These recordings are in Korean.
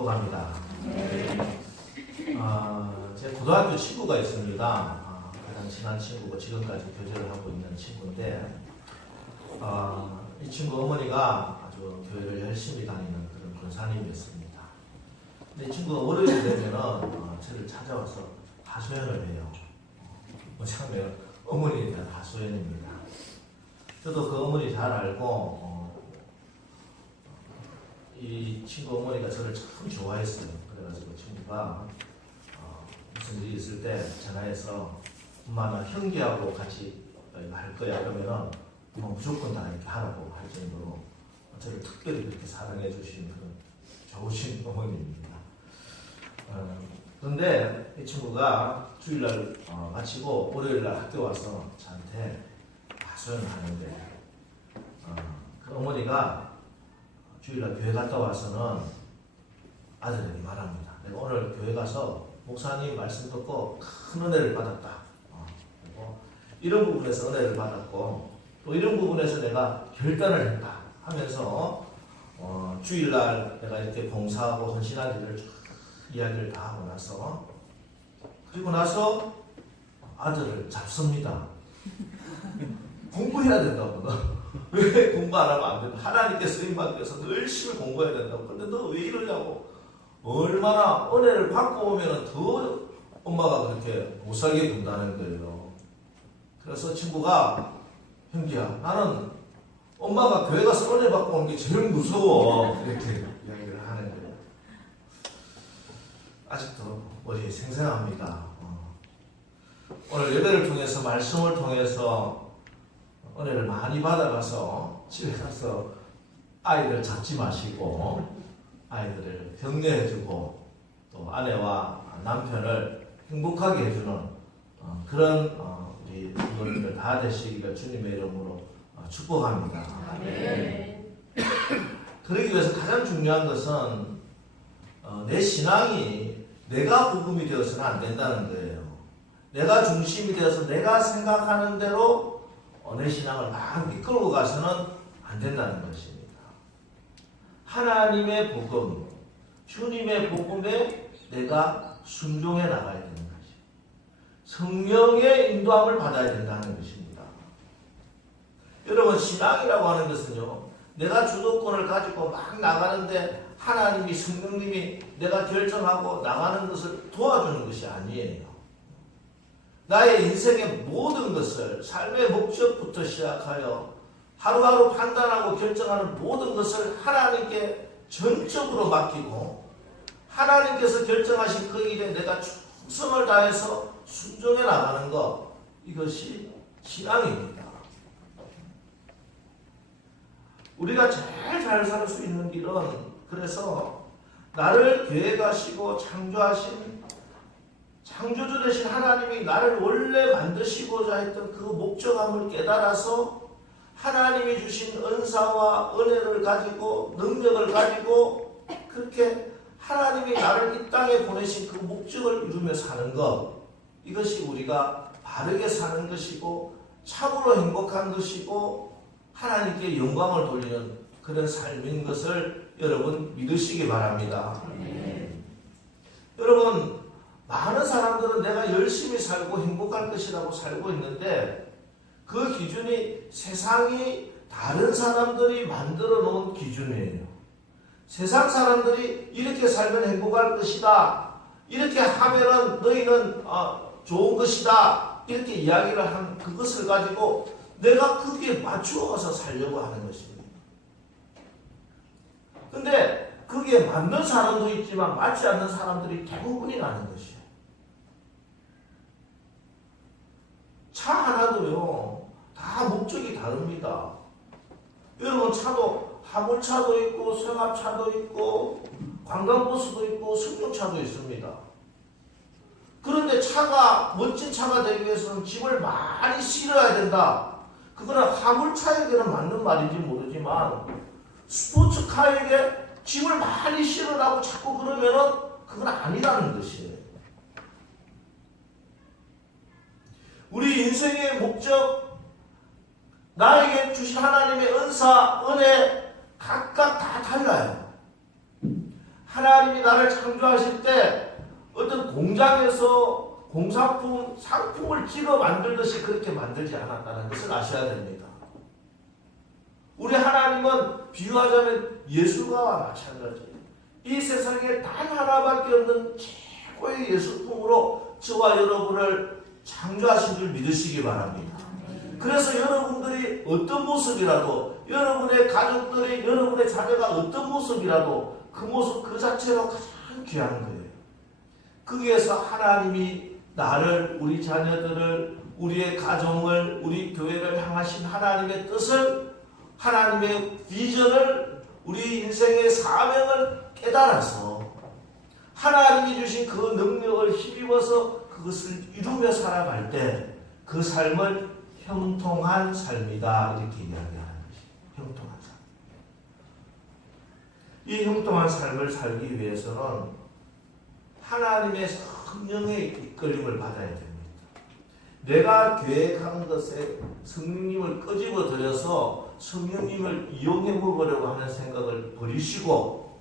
축복합니다. 제 고등학교 친구가 있습니다. 가장 친한 친구고 지금까지 교제를 하고 있는 친구인데 이 친구 어머니가 아주 교회를 열심히 다니는 그런 권사님이었습니다. 근데 이 친구가 월요일 되면은 저를 찾아와서 하소연을 해요. 뭐냐면 어머니에 대한 하소연입니다. 저도 그 어머니 잘 알고 이 친구 어머니가 저를 참 좋아했어요. 그래가지고 친구가 무슨 일이 있을 때 전화해서 엄마 나 형제하고 같이 할 거야 그러면은 무조건 다 이렇게 하라고 할 정도로 저를 특별히 그렇게 사랑해 주신 그런 좋으신 어머니입니다. 그런데 이 친구가 주일날 마치고 월요일날 학교 와서 저한테 하소연을 하는데 그 어머니가 주일날 교회 갔다 와서는 아들에게 말합니다. 내가 오늘 교회 가서 목사님 말씀 듣고 큰 은혜를 받았다. 그리고 이런 부분에서 은혜를 받았고 또 이런 부분에서 내가 결단을 했다 하면서 주일날 내가 이렇게 봉사하고 헌신한 일을 쭉 이야기를 다 하고 나서 그리고 나서 아들을 잡습니다. 공부해야 된다고. 너 왜 공부 안 하면 안 된다. 하나님께 쓰임받기 위해서 열심히 공부해야 된다고. 근데 너 왜 이러냐고. 얼마나 은혜를 받고 오면 더 엄마가 그렇게 못 살게 군다는 거예요. 그래서 친구가 형제야 나는 엄마가 교회 가서 은혜 받고 오는 게 제일 무서워. 이렇게 이야기를 하는 거예요. 아직도 머리에 생생합니다. 오늘 예배를 통해서 말씀을 통해서 은혜를 많이 받아가서 집에 가서 아이들 잡지 마시고 아이들을 격려해주고 또 아내와 남편을 행복하게 해주는 그런 우리 부모님들 다 되시기를 주님의 이름으로 축복합니다. 네. 그러기 위해서 가장 중요한 것은 내 신앙이 내가 복음이 되어서는 안 된다는 거예요. 내가 중심이 되어서 내가 생각하는 대로 내 신앙을 막 이끌고 가서는 안 된다는 것입니다. 하나님의 복음, 주님의 복음에 내가 순종해 나가야 되는 것입니다. 성령의 인도함을 받아야 된다는 것입니다. 여러분 신앙이라고 하는 것은요. 내가 주도권을 가지고 막 나가는데 하나님이 성령님이 내가 결정하고 나가는 것을 도와주는 것이 아니에요. 나의 인생의 모든 것을 삶의 목적부터 시작하여 하루하루 판단하고 결정하는 모든 것을 하나님께 전적으로 맡기고 하나님께서 결정하신 그 일에 내가 충성을 다해서 순종해 나가는 것 이것이 신앙입니다. 우리가 제일 잘 살 수 있는 길은 그래서 나를 계획하시고 창조하신 창조주 되신 하나님이 나를 원래 만드시고자 했던 그 목적함을 깨달아서 하나님이 주신 은사와 은혜를 가지고 능력을 가지고 그렇게 하나님이 나를 이 땅에 보내신 그 목적을 이루며 사는 것 이것이 우리가 바르게 사는 것이고 참으로 행복한 것이고 하나님께 영광을 돌리는 그런 삶인 것을 여러분 믿으시기 바랍니다. 여러분 많은 사람들은 내가 열심히 살고 행복할 것이라고 살고 있는데 그 기준이 세상이 다른 사람들이 만들어 놓은 기준이에요. 세상 사람들이 이렇게 살면 행복할 것이다. 이렇게 하면은 너희는 좋은 것이다. 이렇게 이야기를 한 그것을 가지고 내가 거기에 맞추어서 살려고 하는 것입니다. 근데 그게 맞는 사람도 있지만 맞지 않는 사람들이 대부분이라는 것이에요. 차 하나도요, 다 목적이 다릅니다. 여러분 차도 화물차도 있고 승합차도 있고 관광버스도 있고 승용차도 있습니다. 그런데 차가 멋진 차가 되기 위해서는 짐을 많이 실어야 된다. 그거는 화물차에게는 맞는 말인지 모르지만 스포츠카에게 짐을 많이 실으라고 자꾸 그러면은 그건 아니라는 것이에요. 우리 인생의 목적, 나에게 주신 하나님의 은사, 은혜 각각 다 달라요. 하나님이 나를 창조하실 때 어떤 공장에서 공산품, 상품을 찍어 만들듯이 그렇게 만들지 않았다는 것을 아셔야 됩니다. 우리 하나님은 비유하자면 예술가와 마찬가지예요. 이 세상에 단 하나밖에 없는 최고의 예술품으로 저와 여러분을 창조하신 줄 믿으시기 바랍니다. 그래서 여러분들이 어떤 모습이라도, 여러분의 가족들이, 여러분의 자녀가 어떤 모습이라도 그 모습 그 자체로 가장 귀한 거예요. 거기에서 하나님이 나를, 우리 자녀들을, 우리의 가정을, 우리 교회를 향하신 하나님의 뜻을, 하나님의 비전을, 우리 인생의 사명을 깨달아서 하나님이 주신 그 능력을 힘입어서 그것을 이루며 살아갈 때 그 삶을 형통한 삶이다, 이렇게 이야기하는 것이죠. 형통한 삶. 이 형통한 삶을 살기 위해서는 하나님의 성령의 이끌림을 받아야 됩니다. 내가 계획한 것에 성령님을 끄집어들여서 성령님을 이용해 먹으려고 하는 생각을 버리시고,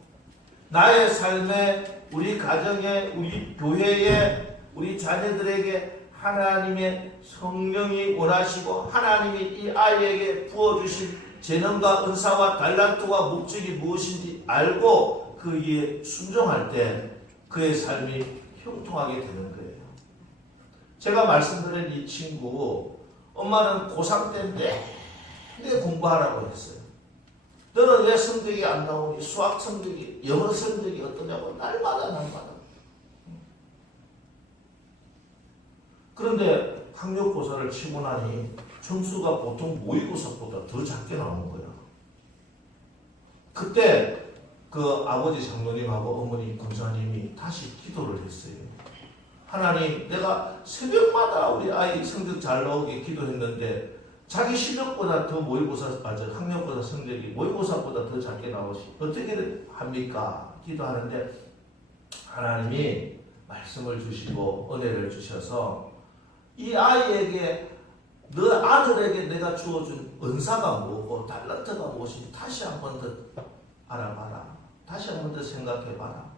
나의 삶에, 우리 가정에, 우리 교회에, 우리 자녀들에게 하나님의 성령이 원하시고 하나님이 이 아이에게 부어주신 재능과 은사와 달란트와 목적이 무엇인지 알고 그에 순종할 때 그의 삶이 형통하게 되는 거예요. 제가 말씀드린 이 친구, 엄마는 고3 때인데 내내 공부하라고 했어요. 너는 왜 성적이 안 나오니? 수학 성적이, 영어 성적이 어떠냐고 날마다. 그런데 학력고사를 치고 나니 점수가 보통 모의고사보다 더 작게 나오는 거야. 그때 그 아버지 장로님하고 어머니 권사님이 다시 기도를 했어요. 하나님, 내가 새벽마다 우리 아이 성적 잘 나오게 기도했는데 자기 실력보다 더 학력고사 성적이 모의고사보다 더 작게 나오시 어떻게 합니까? 기도하는데 하나님이 말씀을 주시고 은혜를 주셔서 이 아이에게, 너 아들에게 내가 주어준 은사가 뭐고 달란트가 무엇인지 다시 한 번 더 알아봐라. 다시 한 번 더 생각해봐라.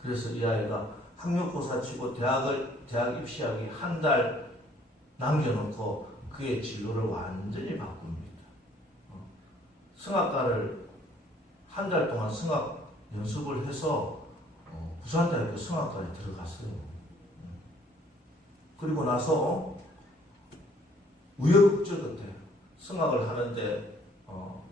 그래서 이 아이가 학력고사 치고 대학 입시하기 한 달 남겨놓고 그의 진로를 완전히 바꿉니다. 성악가를 한 달 동안 성악 연습을 해서 부산대학교 성악과에 들어갔어요. 그리고 나서 우여곡절 끝에 성악을 하는데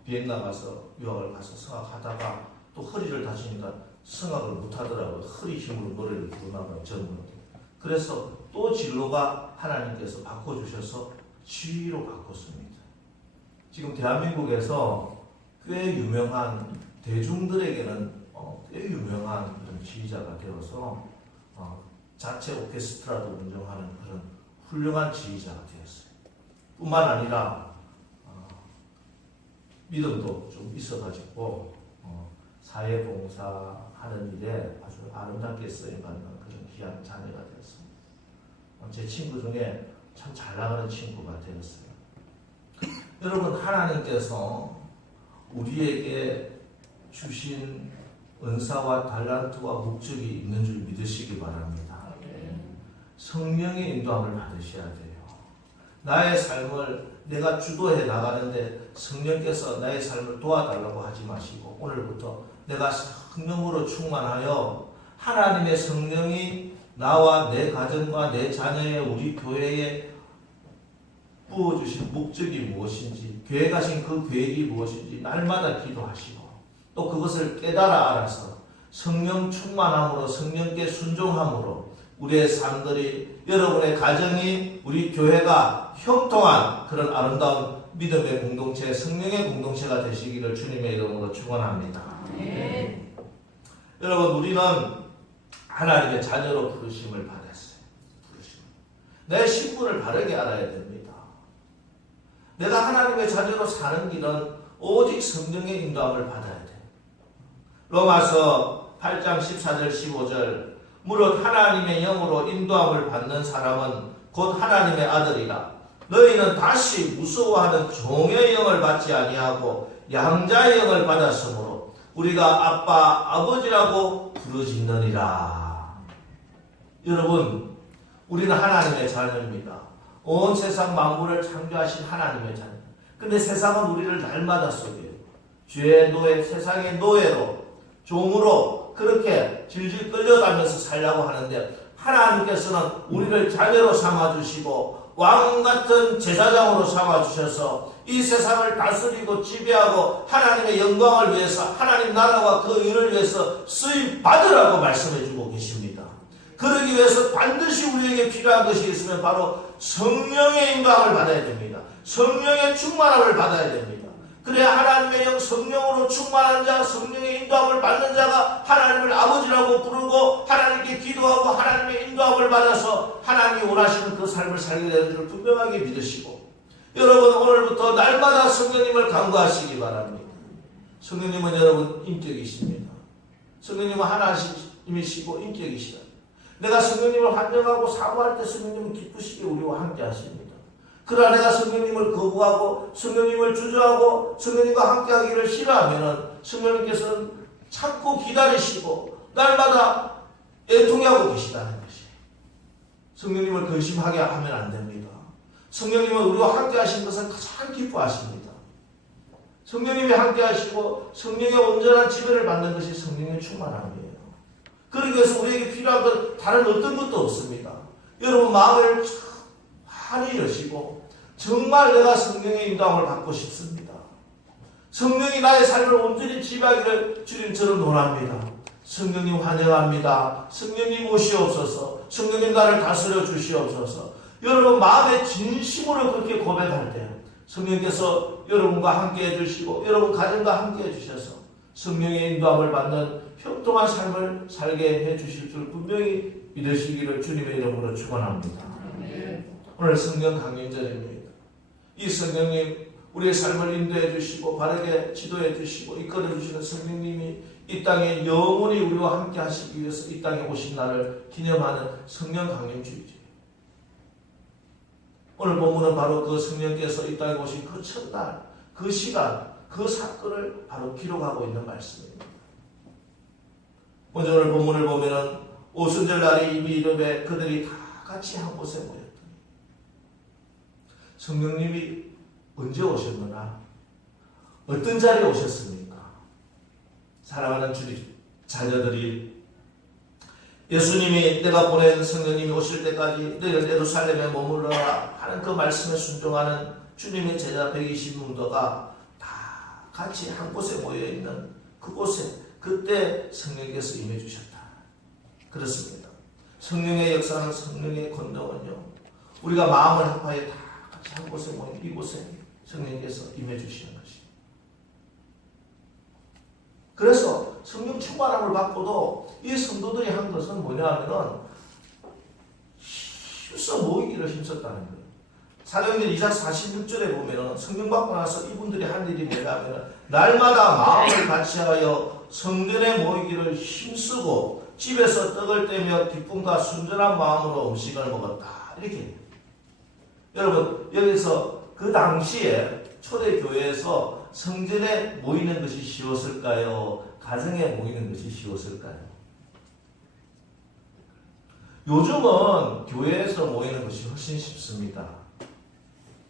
비엔나 가서 유학을 가서 성악하다가 또 허리를 다치니까 성악을 못하더라고요. 허리 힘으로 노래를 부르나봐요. 젊은 때. 그래서 또 진로가 하나님께서 바꿔주셔서 지휘로 바꿨습니다. 지금 대한민국에서 꽤 유명한, 대중들에게는 꽤 유명한 그런 지휘자가 되어서 자체 오케스트라도 운영하는 그런 훌륭한 지휘자가 되었어요. 뿐만 아니라 믿음도 좀 있어가지고 사회봉사하는 일에 아주 아름답게 쓰임받는 그런 귀한 자녀가 되었습니다. 제 친구 중에 참 잘 나가는 친구가 되었어요. 여러분, 하나님께서 우리에게 주신 은사와 달란트와 목적이 있는 줄 믿으시기 바랍니다. 성령의 인도함을 받으셔야 돼요. 나의 삶을 내가 주도해 나가는데 성령께서 나의 삶을 도와달라고 하지 마시고, 오늘부터 내가 성령으로 충만하여 하나님의 성령이 나와 내 가정과 내 자녀의, 우리 교회에 부어주신 목적이 무엇인지, 계획하신 그 계획이 무엇인지 날마다 기도하시고, 또 그것을 깨달아 알아서 성령 충만함으로, 성령께 순종함으로 우리의 삶들이, 여러분의 가정이, 우리 교회가 형통한 그런 아름다운 믿음의 공동체, 성령의 공동체가 되시기를 주님의 이름으로 축원합니다. 여러분, 우리는 하나님의 자녀로 부르심을 받았어요. 내 신분을 바르게 알아야 됩니다. 내가 하나님의 자녀로 사는 길은 오직 성령의 인도함을 받아야 돼요. 로마서 8장 14절 15절, 무릇 하나님의 영으로 인도함을 받는 사람은 곧 하나님의 아들이라. 너희는 다시 무서워하는 종의 영을 받지 아니하고 양자의 영을 받았으므로 우리가 아빠, 아버지라고 부르짖느니라. 여러분, 우리는 하나님의 자녀입니다. 온 세상 만물을 창조하신 하나님의 자녀. 근데 세상은 우리를 날마다 속여요. 죄의 노예, 세상의 노예로, 종으로 그렇게 질질 끌려가면서 살려고 하는데 하나님께서는 우리를 자녀로 삼아주시고 왕같은 제사장으로 삼아주셔서 이 세상을 다스리고 지배하고 하나님의 영광을 위해서 하나님 나라와 그 일을 위해서 쓰임 받으라고 말씀해주고 계십니다. 그러기 위해서 반드시 우리에게 필요한 것이 있으면 바로 성령의 인도함을 받아야 됩니다. 성령의 충만함을 받아야 됩니다. 그래야 하나님의 영 성령으로 충만한 자, 성령의 인도함을 받는 자가 하나님을 아버지라고 부르고 하나님께 기도하고 하나님의 인도함을 받아서 하나님이 원하시는 그 삶을 살게 되는 줄 분명하게 믿으시고, 여러분 오늘부터 날마다 성령님을 간구하시기 바랍니다. 성령님은 여러분 인격이십니다. 성령님은 하나님이시고 인격이시다. 내가 성령님을 환영하고 사모할 때 성령님은 기쁘시게 우리와 함께 하십니다. 그러나 내가 성령님을 거부하고 성령님을 주저하고 성령님과 함께하기를 싫어하면 성령님께서는 참고 기다리시고 날마다 애통해하고 계시다는 것이에요. 성령님을 근심하게 하면 안 됩니다. 성령님은 우리와 함께 하신 것을 가장 기뻐하십니다. 성령님이 함께 하시고 성령의 온전한 지배를 받는 것이 성령의 충만함이에요. 그러기 위해서 우리에게 필요한 것 다른 어떤 것도 없습니다. 여러분 마음을 환히 여시고 정말 내가 성령의 인도함을 받고 싶습니다. 성령이 나의 삶을 온전히 지배하기를 주님처럼 원합니다. 성령님 환영합니다. 성령님 오시옵소서. 성령님 나를 다스려 주시옵소서. 여러분 마음의 진심으로 그렇게 고백할 때 성령께서 여러분과 함께 해주시고 여러분 가정과 함께 해주셔서 성령의 인도함을 받는 형통한 삶을 살게 해주실 줄 분명히 믿으시기를 주님의 이름으로 축원합니다. 오늘 성령 강림절입니다. 이 성령님 우리의 삶을 인도해 주시고 바르게 지도해 주시고 이끌어 주시는 성령님이 이 땅에 영원히 우리와 함께 하시기 위해서 이 땅에 오신 날을 기념하는 성령 강림주의죠. 오늘 본문은 바로 그 성령께서 이 땅에 오신 그 첫날, 그 시간, 그 사건을 바로 기록하고 있는 말씀입니다. 먼저 오늘 본문을 보면은 오순절 날이 이미 이름에 그들이 다 같이 한 곳에 모였더니 성령님이 언제 오셨느냐? 어떤 자리에 오셨습니까? 사랑하는 주님 자녀들이 예수님이 내가 보낸 성령님이 오실 때까지 너희는 예루살렘에 머물러라 하는 그 말씀에 순종하는 주님의 제자 120문도가 다 같이 한 곳에 모여있는 그곳에 그때 성령께서 임해주셨다. 그렇습니다. 성령의 역사는 성령의 권능은요 우리가 마음을 합하여 다 같이 한 곳에 모인 이곳에 성령께서 임해주시는 것입니다. 그래서 성령 충만함을 받고도 이 성도들이 한 것은 뭐냐 하면은 힘써 모이기를 힘썼다는 거예요. 사도행전 2장 46절에 보면은 성령 받고 나서 이분들이 한 일이 뭐냐 하면은 날마다 마음을 같이하여 성전에 모이기를 힘쓰고 집에서 떡을 떼며 기쁨과 순전한 마음으로 음식을 먹었다. 이렇게. 여러분 여기서 그 당시에 초대교회에서 성전에 모이는 것이 쉬웠을까요? 가정에 모이는 것이 쉬웠을까요? 요즘은 교회에서 모이는 것이 훨씬 쉽습니다.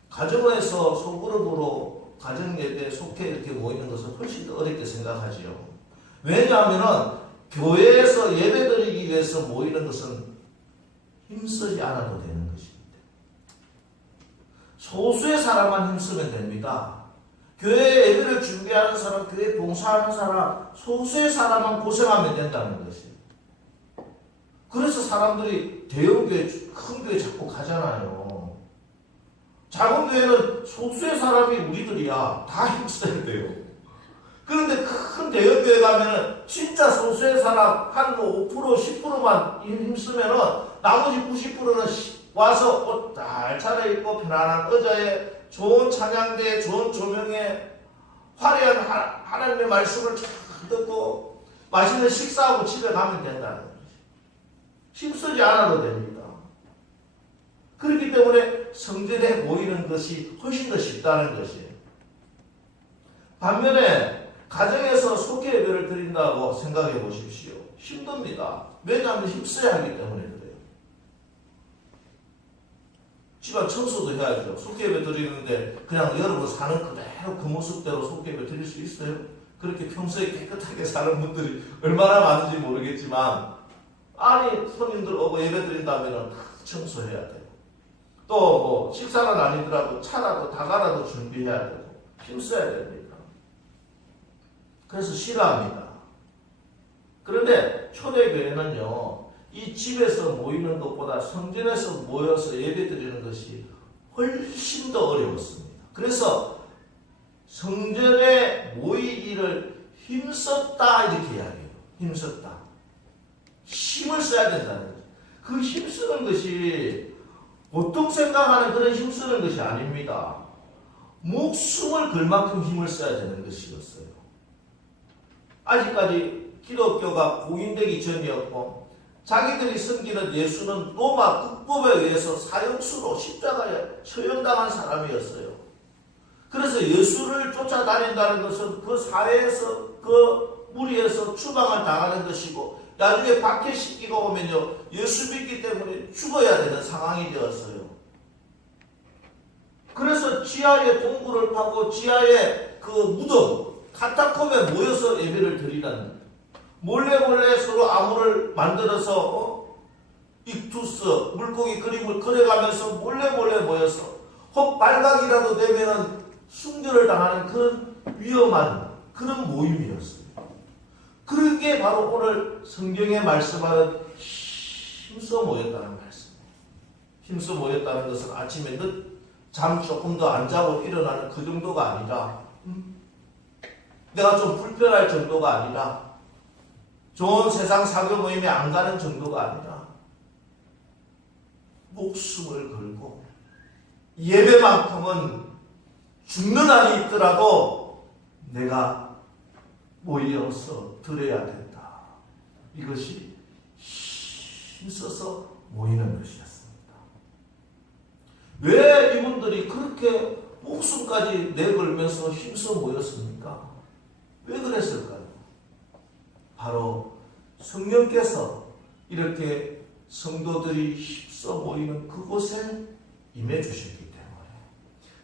가정에서 소그룹으로 가정예배에 속해 이렇게 모이는 것은 훨씬 더 어렵게 생각하지요. 왜냐하면 교회에서 예배드리기 위해서 모이는 것은 힘쓰지 않아도 되는 것입니다. 소수의 사람만 힘쓰면 됩니다. 교회 예배를 준비하는 사람, 교회 봉사하는 사람, 소수의 사람만 고생하면 된다는 것이에요. 그래서 사람들이 대형교회, 큰 교회 자꾸 가잖아요. 작은 교회는 소수의 사람이 우리들이야. 다 힘써야 돼요. 그런데 큰 대형교회 가면은 진짜 소수의 사람 한 5%, 10%만 힘쓰면은 나머지 90%는 와서 옷 잘 차려입고 편안한 의자에 좋은 찬양대, 좋은 조명에 화려한 하나님의 말씀을 잘 듣고 맛있는 식사하고 집에 가면 된다는 거죠. 힘쓰지 않아도 됩니다. 그렇기 때문에 성전에 모이는 것이 훨씬 더 쉽다는 것이에요. 반면에 가정에서 속회 예배를 드린다고 생각해 보십시오. 힘듭니다. 왜냐하면 힘써야 하기 때문에 그래요. 집안 청소도 해야죠. 속회 예배 드리는데 그냥 여러분 사는 그대로 그 모습대로 속회 예배 드릴 수 있어요? 그렇게 평소에 깨끗하게 사는 분들이 얼마나 많은지 모르겠지만, 아니 손님들 오고 예배 드린다면 청소해야 돼요. 또 뭐 식사는 아니더라도 차라도 다가라도 준비해야 되고 힘써야 됩니다. 그래서 싫어합니다. 그런데 초대교회는요, 이 집에서 모이는 것보다 성전에서 모여서 예배 드리는 것이 훨씬 더 어려웠습니다. 그래서 성전에 모이기를 힘썼다 이렇게 이야기해요. 힘썼다. 힘을 써야 된다는 거죠. 그 힘쓰는 것이 보통 생각하는 그런 힘쓰는 것이 아닙니다. 목숨을 걸 만큼 힘을 써야 되는 것이었어요. 아직까지 기독교가 공인되기 전이었고, 자기들이 섬기는 예수는 로마 국법에 의해서 사형수로 십자가에 처형당한 사람이었어요. 그래서 예수를 쫓아다닌다는 것은 그 사회에서, 그 무리에서 추방을 당하는 것이고, 나중에 박해시키고 오면요, 예수 믿기 때문에 죽어야 되는 상황이 되었어요. 그래서 지하에 동굴을 파고 지하에 그 무덤, 카타콤에 모여서 예배를 드리는, 몰래 서로 암호를 만들어서 익투스, 물고기 그림을 그려가면서 몰래 모여서 혹 발각이라도 되면은 순교를 당하는 그런 위험한 그런 모임이었어요. 그게 바로 오늘 성경에 말씀하는 힘써 모였다는 말씀이에요. 힘써 모였다는 것은 아침에 잠 조금 더 안 자고 일어나는 그 정도가 아니라, 내가 좀 불편할 정도가 아니라, 좋은 세상 사교 모임에 안 가는 정도가 아니라, 목숨을 걸고 예배만큼은 죽는 한이 있더라도 내가 모여서 드려야 된다. 이것이 힘써서 모이는 것이었습니다. 왜 이분들이 그렇게 목숨까지 내걸면서 힘써 모였습니까? 왜 그랬을까요? 바로 성령께서 이렇게 성도들이 힘써 모이는 그곳에 임해 주셨기 때문에,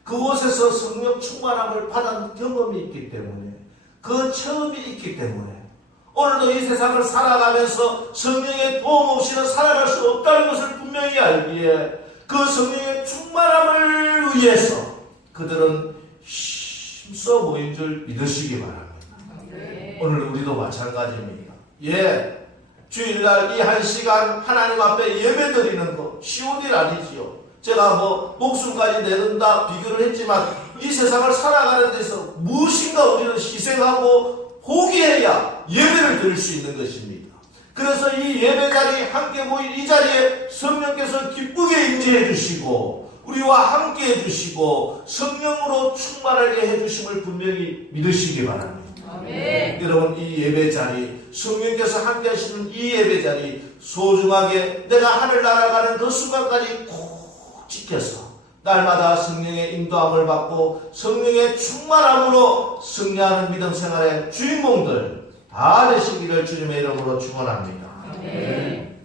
그곳에서 성령 충만함을 받은 경험이 있기 때문에, 그 체험이 있기 때문에, 오늘도 이 세상을 살아가면서 성령의 도움 없이는 살아갈 수 없다는 것을 분명히 알기에, 그 성령의 충만함을 위해서 그들은 힘써 모인 줄 믿으시기 바랍니다. 네. 오늘 우리도 마찬가지입니다. 주일날 이 한 시간 하나님 앞에 예배 드리는 거 쉬운 일 아니지요. 제가 목숨까지 내든다 비교를 했지만, 이 세상을 살아가는 데서 무엇인가 우리는 희생하고 포기해야 예배를 드릴 수 있는 것입니다. 그래서 이 예배 자리 함께 모인 이 자리에 성령께서 기쁘게 임재해 주시고 우리와 함께 해주시고 성령으로 충만하게 해주심을 분명히 믿으시기 바랍니다. 아멘. 여러분, 이 예배 자리, 성령께서 함께 하시는 이 예배 자리 소중하게 내가 하늘 날아가는 그 순간까지 꼭 지켜서 날마다 성령의 인도함을 받고 성령의 충만함으로 승리하는 믿음 생활의 주인공들 다 되시기를 주님의 이름으로 축원합니다. 네.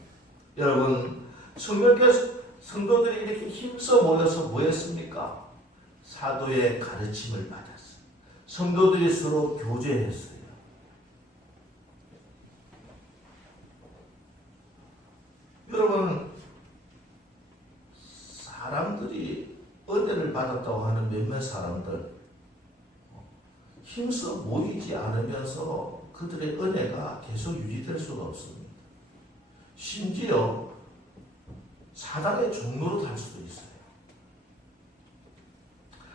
여러분, 성도들이 이렇게 힘써 모여서 뭐 했습니까? 사도의 가르침을 받았어요. 성도들이 서로 교제했어요. 여러분, 사람들이 은혜를 받았다고 하는 몇몇 사람들 힘써 모이지 않으면서 그들의 은혜가 계속 유지될 수가 없습니다. 심지어 사단의 종로로 갈 수도 있어요.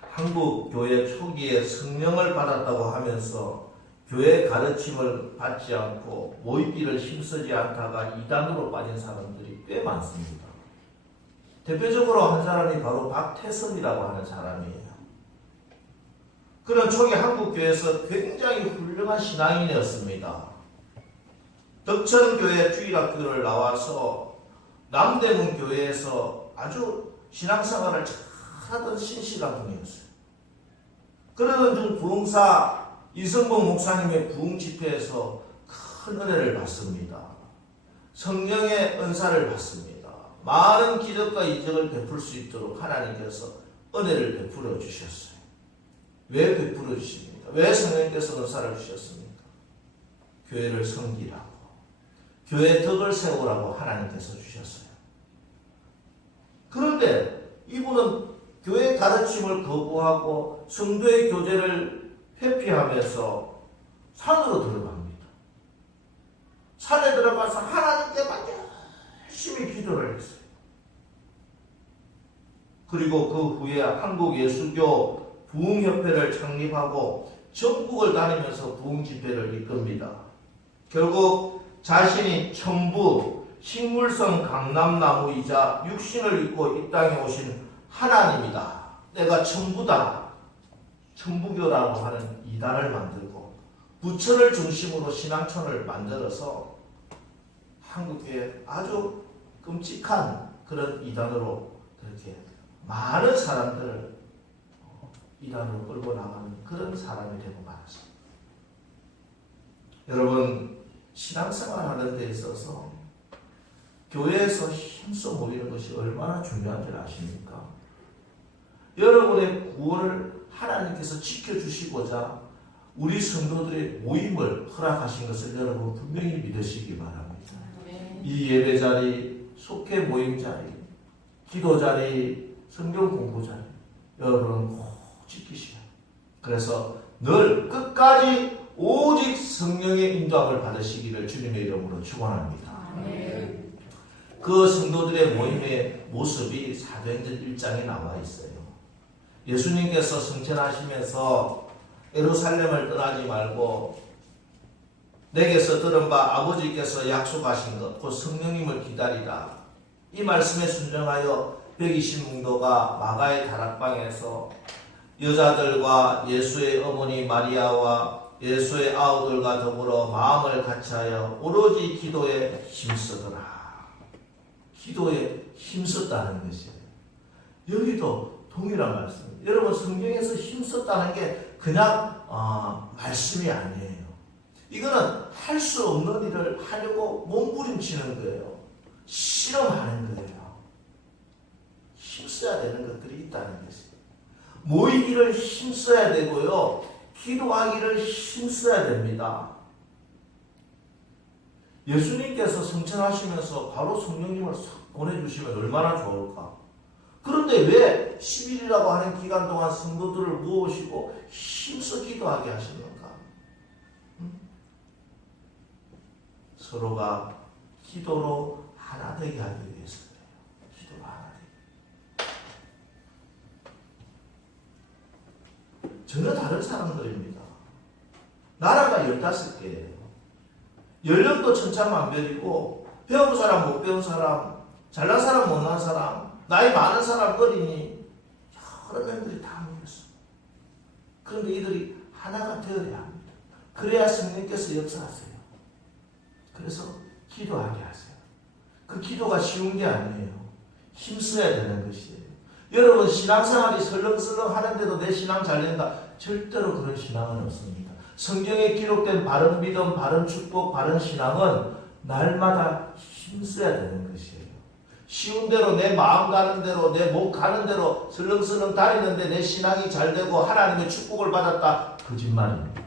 한국 교회 초기에 성령을 받았다고 하면서 교회 가르침을 받지 않고 모이기를 힘쓰지 않다가 이단으로 빠진 사람들이 꽤 많습니다. 대표적으로 한 사람이 바로 박태선이라고 하는 사람이에요. 그는 초기 한국교회에서 굉장히 훌륭한 신앙인이었습니다. 덕천교회 주일학교를 나와서 남대문 교회에서 아주 신앙생활을 잘하던 신실한 분이었어요. 그러던 중 부흥사 이승복 목사님의 부흥 집회에서 큰 은혜를 받습니다. 성령의 은사를 받습니다. 많은 기적과 이적을 베풀 수 있도록 하나님께서 은혜를 베풀어 주셨어요. 왜 베풀어 주십니까? 왜 성령께서 은사를 주셨습니까? 교회를 섬기라고, 교회 덕을 세우라고 하나님께서 주셨어요. 그런데 이분은 교회 가르침을 거부하고 성도의 교제를 회피하면서 산으로 들어갑니다. 산에 들어가서 하나님께만 열심히 기도를 했어요. 그리고 그 후에 한국예수교 부흥협회를 창립하고 전국을 다니면서 부흥집회를 이끕니다. 결국 자신이 천부, 식물성 감람나무이자 육신을 입고 이 땅에 오신 하나님이다, 내가 천부다, 천부교라고 하는 이단을 만들고 부천을 중심으로 신앙촌을 만들어서 한국교회 아주 끔찍한 그런 이단으로 그렇게 많은 사람들을 이단으로 끌고 나가는 그런 사람이 되고 말았습니다. 여러분, 신앙생활 하는 데 있어서 교회에서 힘써 모이는 것이 얼마나 중요한지 아십니까? 여러분의 구원을 하나님께서 지켜주시고자 우리 성도들의 모임을 허락하신 것을 여러분 분명히 믿으시기 바랍니다. 이 예배 자리, 속회 모임 자리, 기도 자리, 성경 공부 자리, 여러분은 꼭 지키시오. 그래서 늘 끝까지 오직 성령의 인도함을 받으시기를 주님의 이름으로 축원합니다. 그 성도들의 모임의 모습이 사도행전 1장에 나와 있어요. 예수님께서 승천하시면서 예루살렘을 떠나지 말고 내게서 들은 바 아버지께서 약속하신 것, 곧 성령님을 기다리라. 이 말씀에 순종하여 120문도가 마가의 다락방에서 여자들과 예수의 어머니 마리아와 예수의 아우들과 더불어 마음을 같이하여 오로지 기도에 힘쓰더라. 기도에 힘썼다는 것이에요. 여기도 동일한 말씀입니다. 여러분, 성경에서 힘썼다는 게 그냥 말씀이 아니에요. 이거는 할 수 없는 일을 하려고 몸부림치는 거예요. 실험하는 거예요. 힘써야 되는 것들이 있다는 것이에요. 모이기를 힘써야 되고요, 기도하기를 힘써야 됩니다. 예수님께서 승천하시면서 바로 성령님을 싹 보내주시면 얼마나 좋을까? 그런데 왜 10일이라고 하는 기간 동안 성도들을 모으시고 힘써 기도하게 하시는가? 서로가 기도로 하나 되게 하기 위해서 그래요. 기도로 하나 되게. 전혀 다른 사람들입니다. 나라가 15개예요. 연령도 천차만별이고 배운 사람, 못 배운 사람, 잘난 사람, 못난 사람, 나이 많은 사람, 어린이, 여러 명들이 다 모였어. 그런데 이들이 하나가 되어야 합니다. 그래야 성령께서 역사하세요. 그래서 기도하게 하세요. 그 기도가 쉬운 게 아니에요. 힘써야 되는 것이에요. 여러분, 신앙생활이 설렁설렁 하는데도 내 신앙 잘 된다, 절대로 그런 신앙은 없습니다. 성경에 기록된 바른 믿음, 바른 축복, 바른 신앙은 날마다 힘써야 되는 것이에요. 쉬운 대로, 내 마음 가는 대로, 내 목 가는 대로 설렁설렁 다니는데 내 신앙이 잘 되고 하나님의 축복을 받았다, 거짓말입니다.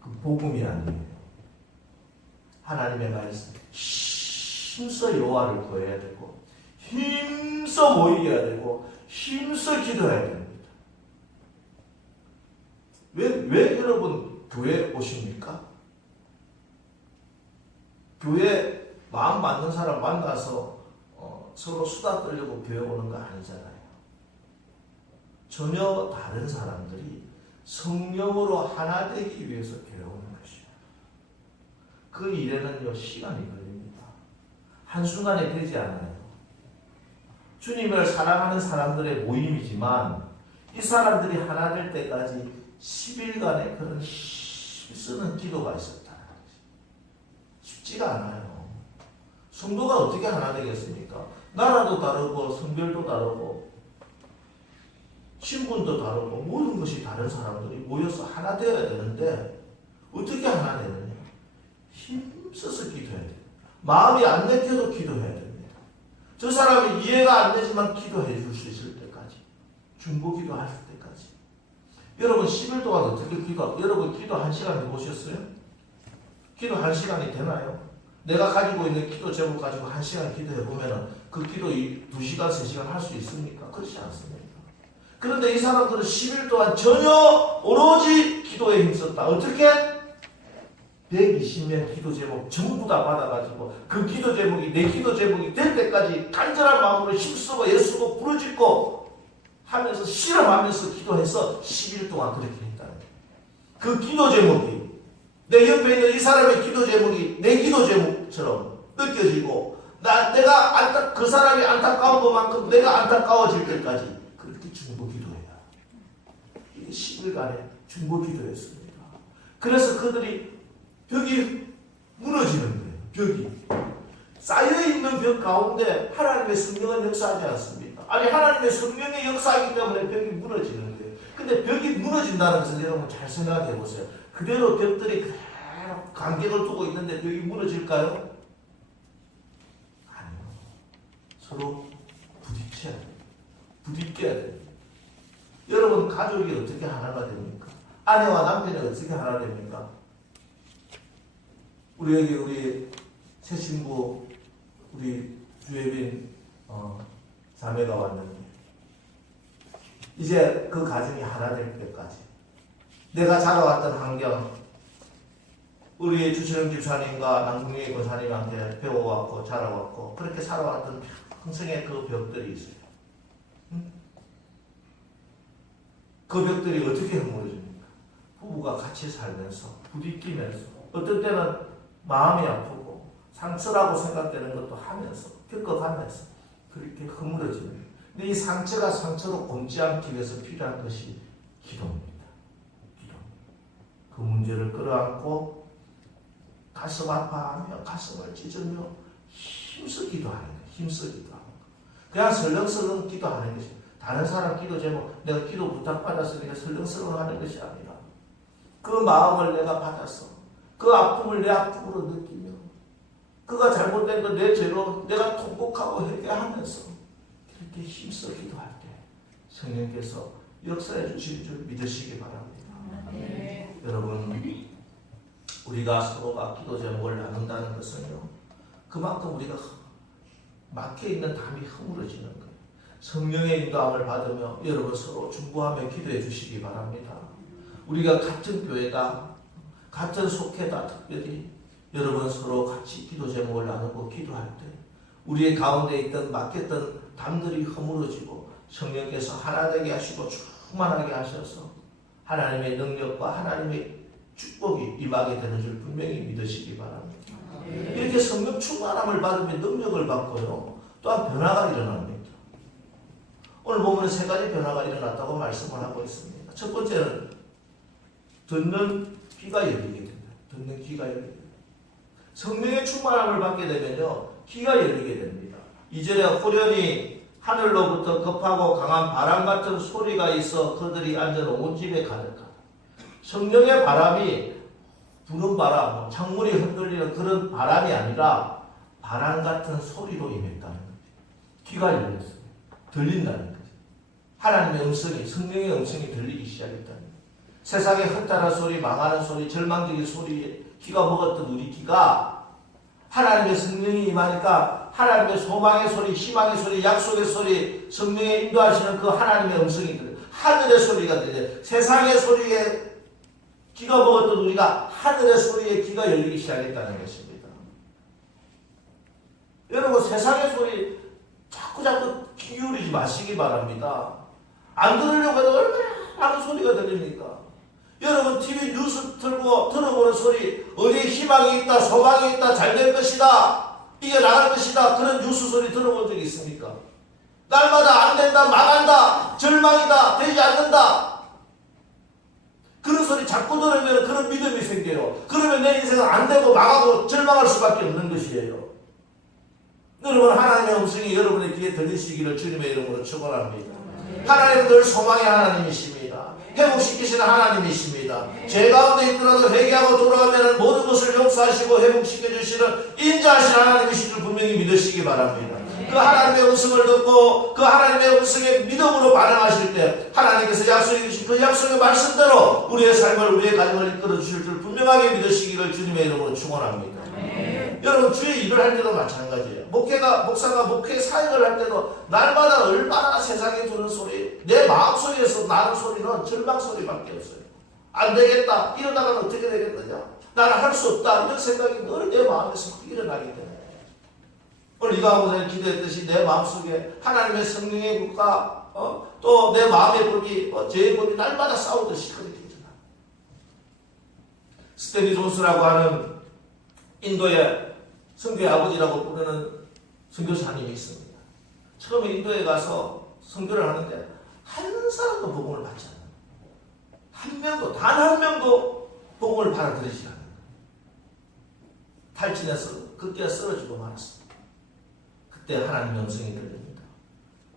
그 복음이 아니에요. 하나님의 말씀, 힘써 여호와를 구해야 되고 힘써 모이게 되고 힘써 기도해야 됩니다. 왜 여러분 교회 오십니까? 교회 마음 맞는 사람 만나서 서로 수다 떨려고 교회 오는 거 아니잖아요. 전혀 다른 사람들이 성령으로 하나 되기 위해서 교회 오는 것이에요. 그 일에는요, 시간이 걸립니다. 한순간에 되지 않아요. 주님을 사랑하는 사람들의 모임이지만 이 사람들이 하나 될 때까지 10일간의 그런 힘쓰는 기도가 있었다는 거지. 쉽지가 않아요. 성도가 어떻게 하나 되겠습니까? 나라도 다르고 성별도 다르고 신분도 다르고 모든 것이 다른 사람들이 모여서 하나 되어야 되는데 어떻게 하나 되느냐? 힘써서 기도해야 돼요. 마음이 안 내켜도 기도해야 됩니다. 저 사람이 이해가 안 되지만 기도해 줄 수 있을 때까지, 중보기도 할 때까지. 여러분 10일 동안 어떻게 여러분 기도 1시간 해보셨어요? 기도 1시간이 되나요? 내가 가지고 있는 기도 제목 가지고 1시간 기도해보면 그 기도 2시간, 3시간 할 수 있습니까? 그렇지 않습니다. 그런데 이 사람들은 10일 동안 전혀 오로지 기도에 힘썼다. 어떻게? 120명 기도 제목 전부 다 받아가지고 그 기도 제목이 내 기도 제목이 될 때까지 간절한 마음으로 힘쓰고 애쓰고 부르짖고 하면서 실험하면서 기도해서 10일 동안 그렇게 했다는 거예요. 그 기도 제목이 내 옆에 있는 이 사람의 기도 제목이 내 기도 제목처럼 느껴지고 내가 그 사람이 안타까운 것만큼 내가 안타까워질 때까지 그렇게 중보 기도해야. 이게 10일간의 중보 기도였습니다. 그래서 그들이 벽이 무너지는 거예요. 벽이. 쌓여있는 벽 가운데 하나님의 성령은 역사하지 않습니다. 아니 하나님의 성령의 역사이기 때문에 벽이 무너지는 거예요. 근데 벽이 무너진다는 것은 여러분 잘 생각해 보세요. 그대로 벽들이 그대로 간격을 두고 있는데 벽이 무너질까요? 아니요. 서로 부딪혀야 돼요. 부딪혀야 돼요. 여러분 가족이 어떻게 하나가 됩니까? 아내와 남편이 어떻게 하나 됩니까? 우리 새 친구 우리 주혜빈 자매가 왔는데 이제 그 가정이 하나 될 때까지 내가 자라왔던 환경 우리 주철영 집사님과 남궁희 권사님한테 배워왔고 자라왔고 그렇게 살아왔던 평생의 그 벽들이 있어요. 응? 그 벽들이 어떻게 허물어집니까? 부부가 같이 살면서 부딪히면서 어떤 때는 마음이 아프고 상처라고 생각되는 것도 하면서 겪어가면서 그렇게 허물어지는. 근데 이 상처가 상처로 곰지 않기 위해서 필요한 것이 기도입니다. 기도. 그 문제를 끌어안고 가슴 아파하며 가슴을 찢으며 힘써 기도하는 거예요. 힘써 기도하는 거예요. 그냥 설렁설렁 기도하는 것이 다른 사람 기도 제목 내가 기도 부탁받았으니까 설렁설렁 하는 것이 아니라 그 마음을 내가 받아서 그 아픔을 내 아픔으로 느끼며 그가 잘못된 거 내 죄로 내가 통곡하고 회개하면서 이렇게 힘써 기도할 때 성령께서 역사해 주실 줄 믿으시기 바랍니다. 네. 여러분 우리가 서로가 기도 제목을 나눈다는 것은요 그만큼 우리가 막혀있는 담이 허물어지는 거예요. 성령의 인도함을 받으며 여러분 서로 중보하며 기도해 주시기 바랍니다. 우리가 같은 교회다 같은 속회다 특별히 여러분 서로 같이 기도 제목을 나누고 기도할 때 우리의 가운데 있던 막혔던 담들이 허물어지고 성령께서 하나 되게 하시고 충만하게 하셔서 하나님의 능력과 하나님의 축복이 임하게 되는 줄 분명히 믿으시기 바랍니다. 이렇게 성령 충만함을 받으면 능력을 받고요 또한 변화가 일어납니다. 오늘 보면 3가지 변화가 일어났다고 말씀을 하고 있습니다. 첫 번째는 듣는 귀가 열리게 됩니다. 듣는 귀가 열리게 됩니다. 성령의 충만함을 받게 되면요 귀가 열리게 됩니다. 2절에 호련히 하늘로부터 급하고 강한 바람 같은 소리가 있어 그들이 앉은 온 집에 가득하다. 성령의 바람이 부는 바람, 창문이 흔들리는 그런 바람이 아니라 바람 같은 소리로 임했다는 거죠. 귀가 열렸어요. 들린다는 거죠. 하나님의 음성이 성령의 음성이 들리기 시작했다는 거죠. 세상의 헛다른 소리, 망하는 소리, 절망적인 소리에 귀가 먹었던 우리 귀가 하나님의 성령이 임하니까 하나님의 소망의 소리, 희망의 소리, 약속의 소리, 성령의 인도하시는 그 하나님의 음성이 들려요. 하늘의 소리가 들려요. 세상의 소리에 귀가 먹었던 우리가 하늘의 소리에 귀가 열리기 시작했다는 것입니다. 여러분 세상의 소리 자꾸 귀 기울이지 마시기 바랍니다. 안 들으려고 해도 얼마나 많은 소리가 들립니까? 여러분 TV 뉴스 틀고 들어보는 소리 어디에 희망이 있다, 소망이 있다, 잘될 것이다, 이게 나갈 것이다 그런 뉴스 소리 들어본 적이 있습니까? 날마다 안 된다, 망한다, 절망이다, 되지 않는다 그런 소리 자꾸 들으면 그런 믿음이 생겨요. 그러면 내 인생은 안 되고 망하고 절망할 수밖에 없는 것이에요. 여러분 하나님의 음성이 여러분의 귀에 들리시기를 주님의 이름으로 축원합니다. 하나님은 늘 소망의 하나님이십니다. 회복시키시는 하나님이십니다. 죄 가운데 있더라도 회개하고 돌아가면 모든 것을 용서하시고 회복시켜주시는 인자하신 하나님이신 줄 분명히 믿으시기 바랍니다. 그 하나님의 음성을 듣고 그 하나님의 음성에 믿음으로 반응하실 때 하나님께서 약속해 주신 그 약속의 말씀대로 우리의 삶을 우리의 가정을 이끌어 주실 줄 분명하게 믿으시기를 주님의 이름으로 축원합니다. 여러분 주의 일을 할 때도 마찬가지예요. 목사가 목회 사역을 할 때도 날마다 얼마나 세상에 두는 소리, 내 마음속에서 나는 소리는 절망 소리밖에 없어요. 안 되겠다, 이러다가는 어떻게 되겠느냐, 나는 할 수 없다, 이런 생각이 늘 내 마음에서 일어나기 때문에 오늘 이거 하고 기도했듯이 내 마음속에 하나님의 성령의 불과 또 내 마음의 법이 죄의 법이 날마다 싸우듯이 그렇게 일어나. 스테니 존스라고 하는 인도의 선교의 아버지라고 부르는 선교사님이 있습니다. 처음에 인도에 가서 선교를 하는데 한 사람도 복음을 받지 않아요. 한 명도, 단 한 명도 복음을 받아들이지 않아요. 탈진해서 그때 쓰러지고 말았습니다. 그때 하나님의 음성이 들립니다.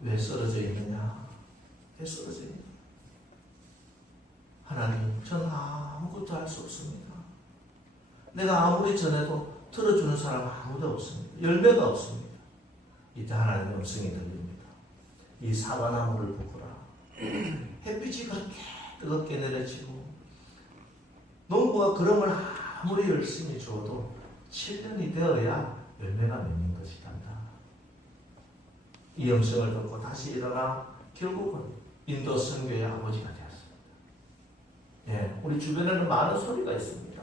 왜 쓰러져 있느냐? 왜 쓰러져 있느냐? 하나님, 저는 아무것도 할 수 없습니다. 내가 아무리 전해도 들어주는 사람 아무도 없습니다. 열매가 없습니다. 이때 하나님의 음성이 들립니다. 이 사과나무를 보거라. 햇빛이 그렇게 뜨겁게 내려지고 농부가 그름을 아무리 열심히 주어도 7년이 되어야 열매가 맺는 것이란다. 이 음성을 듣고 다시 일어나 결국은 인도 선교의 아버지가 되었습니다. 예, 우리 주변에는 많은 소리가 있습니다.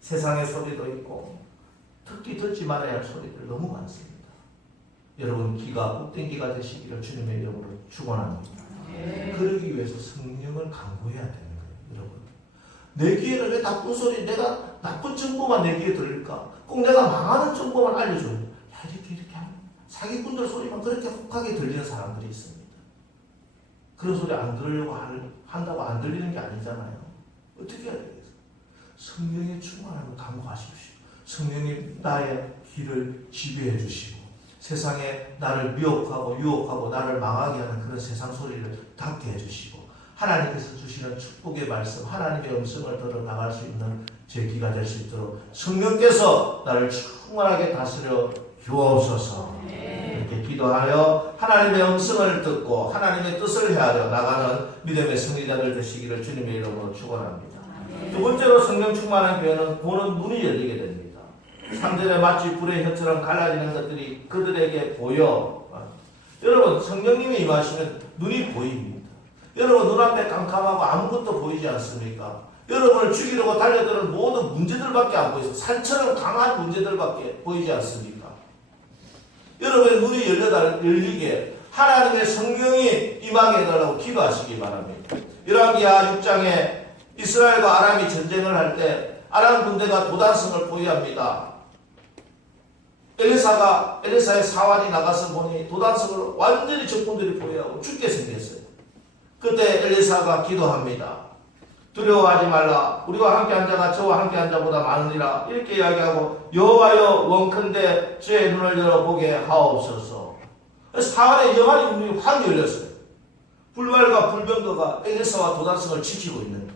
세상의 소리도 있고 특히 듣지 말아야 할 소리들 너무 많습니다. 여러분 귀가 복된 귀가 되시기를 주님의 이름으로 축원합니다. 그러기 위해서 성령을 강구해야 되는 거예요. 여러분 내 귀에는 왜 나쁜 소리, 내가 나쁜 정보만 내 귀에 들릴까? 꼭 내가 망하는 정보만 알려줘요. 야 이렇게 하면 사기꾼들 소리만 그렇게 혹하게 들리는 사람들이 있습니다. 그런 소리 안 들으려고 한다고 안 들리는 게 아니잖아요. 어떻게 해야 되겠어요? 성령의 충만함을 강구하십시오. 성령님 나의 귀를 지배해 주시고 세상에 나를 미혹하고 유혹하고 나를 망하게 하는 그런 세상 소리를 닫게 해주시고 하나님께서 주시는 축복의 말씀, 하나님의 음성을 들어 나갈 수 있는 제 귀가 될 수 있도록 성령께서 나를 충만하게 다스려 주옵소서. 이렇게 기도하여 하나님의 음성을 듣고 하나님의 뜻을 헤아려 나가는 믿음의 승리자들 되시기를 주님의 이름으로 축원합니다. 두 번째로 성령 충만한 교회는 보는 눈이 열리게 됩니다. 3절에 마치 불의 혀처럼 갈라지는 것들이 그들에게 보여. 여러분 성령님이 임하시면 눈이 보입니다. 여러분 눈앞에 깜깜하고 아무것도 보이지 않습니까? 여러분을 죽이려고 달려드는 모든 문제들밖에 안 보여서 산처럼 강한 문제들밖에 보이지 않습니까? 여러분의 눈이 열리게 하나님의 성령이 임하게 해달라고 기도하시기 바랍니다. 열왕기하 6장에 이스라엘과 아람이 전쟁을 할 때 아람 군대가 도단성을 포위합니다. 엘리사의 사환이 나가서 보니 도단성을 완전히 적군들이 포위하고 죽게 생겼어요. 그때 엘리사가 기도합니다. 두려워하지 말라. 우리와 함께 한 자가 저와 함께 한 자보다 많으니라. 이렇게 이야기하고 여호와여 원컨대 주의 눈을 열어보게 하옵소서. 사환의 영안의 눈이 확 열렸어요. 불말과 불병거가 엘리사와 도단성을 지키고 있는 거예요.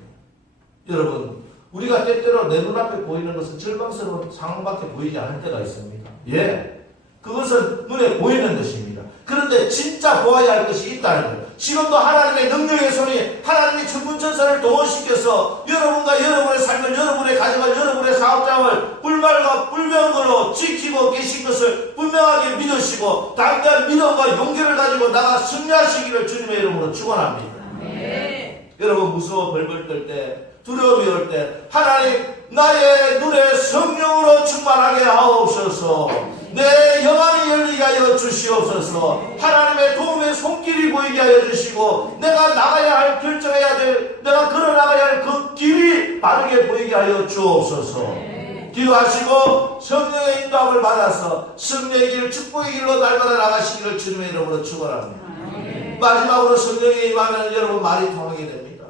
여러분 우리가 때때로 내 눈앞에 보이는 것은 절망스러운 상황밖에 보이지 않을 때가 있습니다. 예, 그것은 눈에 보이는 것입니다. 그런데 진짜 보아야 할 것이 있다는 거예요. 지금도 하나님의 능력의 손이 하나님의 천군천사를 동원시켜서 여러분과 여러분의 삶을, 여러분의 가정을, 여러분의 사업장을 불말과 불병거로 지키고 계신 것을 분명하게 믿으시고 당대한 믿음과 용기를 가지고 나가 승리하시기를 주님의 이름으로 축원합니다. 여러분 무서워 벌벌 떨 때, 두려움이 올 때 하나님 나의 눈에 성령으로 충만하게 하옵소서. 내 영안이 열리게 하여 주시옵소서. 하나님의 도움의 손길이 보이게 하여 주시고 내가 나가야 할, 결정해야 될, 내가 걸어나가야 할 그 길이 바르게 보이게 하여 주옵소서. 기도하시고 성령의 인도함을 받아서 승리의 길, 축복의 길로 날마다 나가시기를 주님의 이름으로 축원합니다. 마지막으로 성령이 임하면 여러분 말이 통하게 됩니다.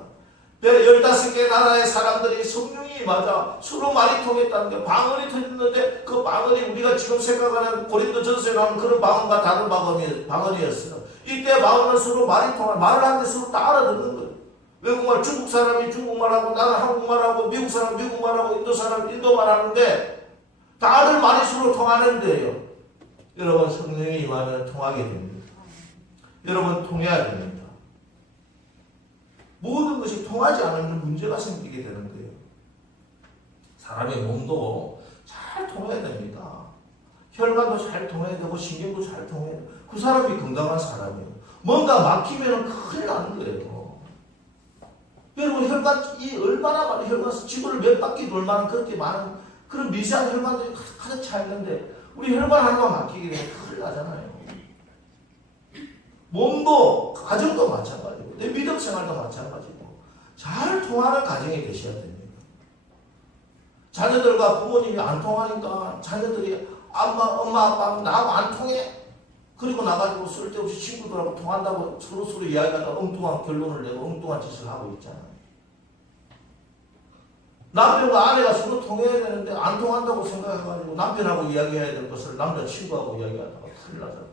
15개의 나라의 사람들이 성령이 임하자 서로 말이 통했다는 게 방언이 터졌는데 그 방언이 우리가 지금 생각하는 고린도전서에 나오는 그런 방언과 다른 방언이었어요. 이때 마음은 서로 말이 통하고 말을 하는데 서로 다 알아듣는 거예요. 외국말 중국 사람이 중국말하고 나는 한국말하고 미국 사람 미국말하고 인도 사람 인도말 하는데 다들 말이 서로 통하는데요. 여러분 성령이 임하면 통하게 됩니다. 여러분 통해야 됩니다. 모든 것이 통하지 않으면 문제가 생기게 되는 거예요. 사람의 몸도 잘 통해야 됩니다. 혈관도 잘 통해야 되고 신경도 잘 통해야 되고 그 사람이 건강한 사람이에요. 뭔가 막히면 큰일 나는 거예요. 여러분 혈관이 얼마나 많은 혈관 지구를 몇 바퀴 돌 만한 그렇게 많은 그런 미세한 혈관들이 가득 차 있는데 우리 혈관 하나가 막히게 되면 큰일 나잖아요. 몸도 가정도 마찬가지고 내 믿음 생활도 마찬가지고 잘 통하는 가정이 되셔야 됩니다. 자녀들과 부모님이 안 통하니까 자녀들이 엄마 아빠 나하고 안 통해. 그리고 나가지고 쓸데없이 친구들하고 통한다고 서로 이야기하다가 엉뚱한 결론을 내고 엉뚱한 짓을 하고 있잖아요. 남편과 아내가 서로 통해야 되는데 안 통한다고 생각해가지고 남편하고 이야기해야 될 것을 남자친구하고 이야기하다가 큰일 나잖아요.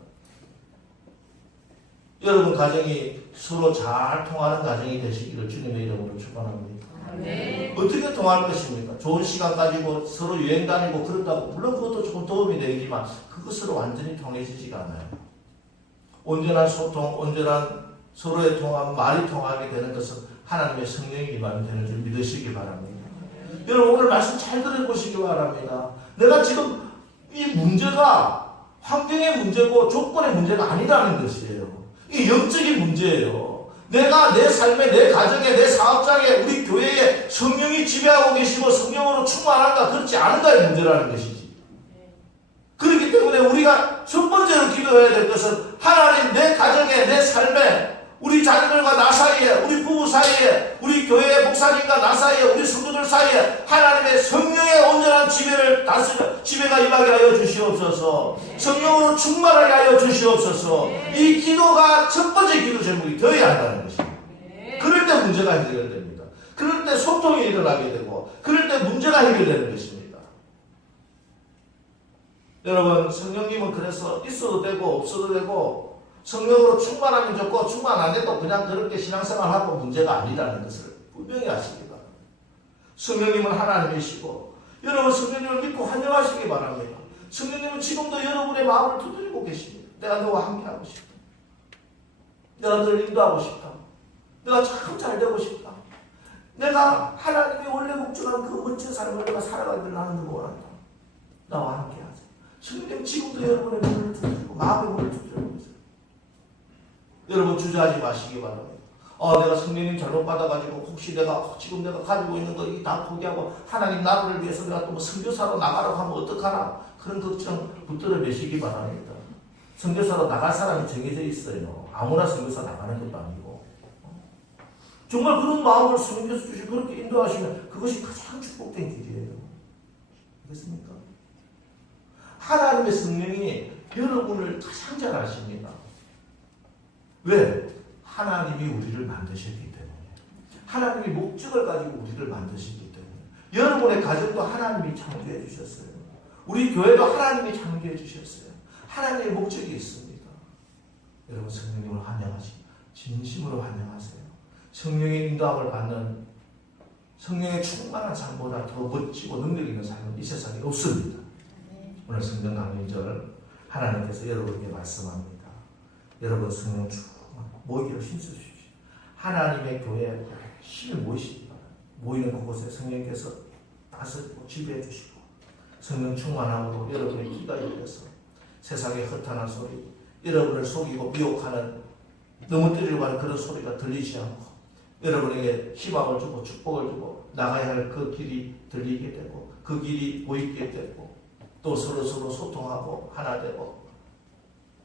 여러분 가정이 서로 잘 통하는 가정이 되시기를 주님의 이름으로 축원합니다. 네. 어떻게 통할 것입니까? 좋은 시간 가지고 서로 여행 다니고 그런다고 물론 그것도 조금 도움이 되지만 그것으로 완전히 통해지지가 않아요. 온전한 소통, 온전한 서로의 통함, 말이 통하게 되는 것은 하나님의 성령이 임하면 되는 줄 믿으시기 바랍니다. 여러분 오늘 말씀 잘 들어보시기 바랍니다. 내가 지금 이 문제가 환경의 문제고 조건의 문제가 아니라는 것이에요. 이 영적인 문제예요. 내가 내 삶에, 내 가정에, 내 사업장에, 우리 교회에 성령이 지배하고 계시고 성령으로 충만한가 그렇지 않은가의 문제라는 것이지. 그렇기 때문에 우리가 첫 번째로 기도해야 될 것은 하나님 내 가정에, 내 삶에, 우리 자녀들과 나 사이에, 우리 부부 사이에, 우리 교회의 목사님과 나 사이에, 우리 성도들 사이에 하나님의 성령의 온전한 지배가 임하게 하여 주시옵소서. 성령으로 충만하게 하여 주시옵소서. 이 기도가 첫 번째 기도 제목이 되어야 한다는 것입니다. 그럴 때 문제가 해결됩니다. 그럴 때 소통이 일어나게 되고 그럴 때 문제가 해결되는 것입니다. 여러분 성령님은 그래서 있어도 되고 없어도 되고 성령으로 충만하면 좋고 충만 안 돼도 그냥 그렇게 신앙생활하고 문제가 아니라는 것을 분명히 아시기 바랍니다. 성령님은 하나님이시고 여러분 성령님을 믿고 환영하시기 바랍니다. 성령님은 지금도 여러분의 마음을 두드리고 계십니다. 내가 너와 함께하고 싶다. 내가 너를 인도하고 싶다. 내가 참 잘되고 싶다. 내가 하나님이 원래 목적한 그 멋진 삶을 내가 살아가기를 나는 너무 원한다. 나와 함께하자. 성령님 지금도 여러분의 문을 두드리고 마음의 문을 두드리고 있어요. 여러분 주저하지 마시기 바랍니다. 내가 성령님 잘못 받아가지고 혹시 지금 내가 가지고 있는 거 다 포기하고 하나님 나라를 위해서 내가 또 뭐 선교사로 나가라고 하면 어떡하나 그런 걱정 붙들어 매시기 바랍니다. 선교사로 나갈 사람이 정해져 있어요. 아무나 선교사 나가는 것도 아니고 정말 그런 마음을 성령께서 주시고 그렇게 인도하시면 그것이 가장 축복된 길이에요. 알겠습니까? 하나님의 성령이 여러분을 가장 잘 아십니다. 왜? 하나님이 우리를 만드셨기 때문에 하나님이 목적을 가지고 우리를 만드셨기 때문에 여러분의 가정도 하나님이 창조해 주셨어요. 우리 교회도 하나님이 창조해 주셨어요. 하나님의 목적이 있습니다. 여러분 성령님을 환영하시고 진심으로 환영하세요. 성령의 인도함을 받는 성령의 충만한 삶보다 더 멋지고 능력 있는 삶은 이 세상에 없습니다. 오늘 성령 강림절 하나님께서 여러분에게 말씀합니다. 여러분 성령 모이기를 힘쓰십시오. 하나님의 교회에 열심히 모이시기 바랍니다. 모이는 그곳에 성령께서 다스리고 지배해 주시고 성령 충만함으로 여러분의 귀가 열려서 세상의 허탄한 소리, 여러분을 속이고 미혹하는 너무 때리려고 하는 그런 소리가 들리지 않고 여러분에게 희망을 주고 축복을 주고 나가야 할 그 길이 들리게 되고 그 길이 보이게 되고 또 서로 소통하고 하나 되고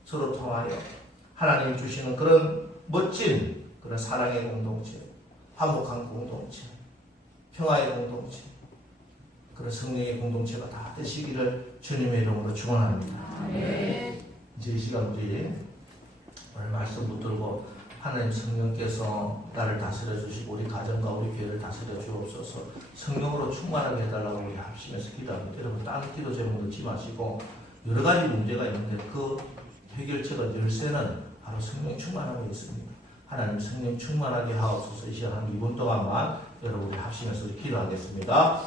서로 통하여 하나님이 주시는 그런 멋진 그런 사랑의 공동체, 화목한 공동체, 평화의 공동체, 그런 성령의 공동체가 다 되시기를 주님의 이름으로 축원합니다. 네. 이제 이 시간 우리 오늘 말씀 붙들고 하나님 성령께서 나를 다스려 주시고 우리 가정과 우리 교회를 다스려 주옵소서. 성령으로 충만하게 해달라고 우리 합심해서 기도합니다. 여러분 다른 기도 제목 넣지 마시고 여러 가지 문제가 있는데 그 해결책은 열쇠는 바로 성령 충만함이 있습니다. 하나님 성령 충만하게 하옵소서. 이 시간 한 2분 동안만 여러분이 합심해서 기도하겠습니다.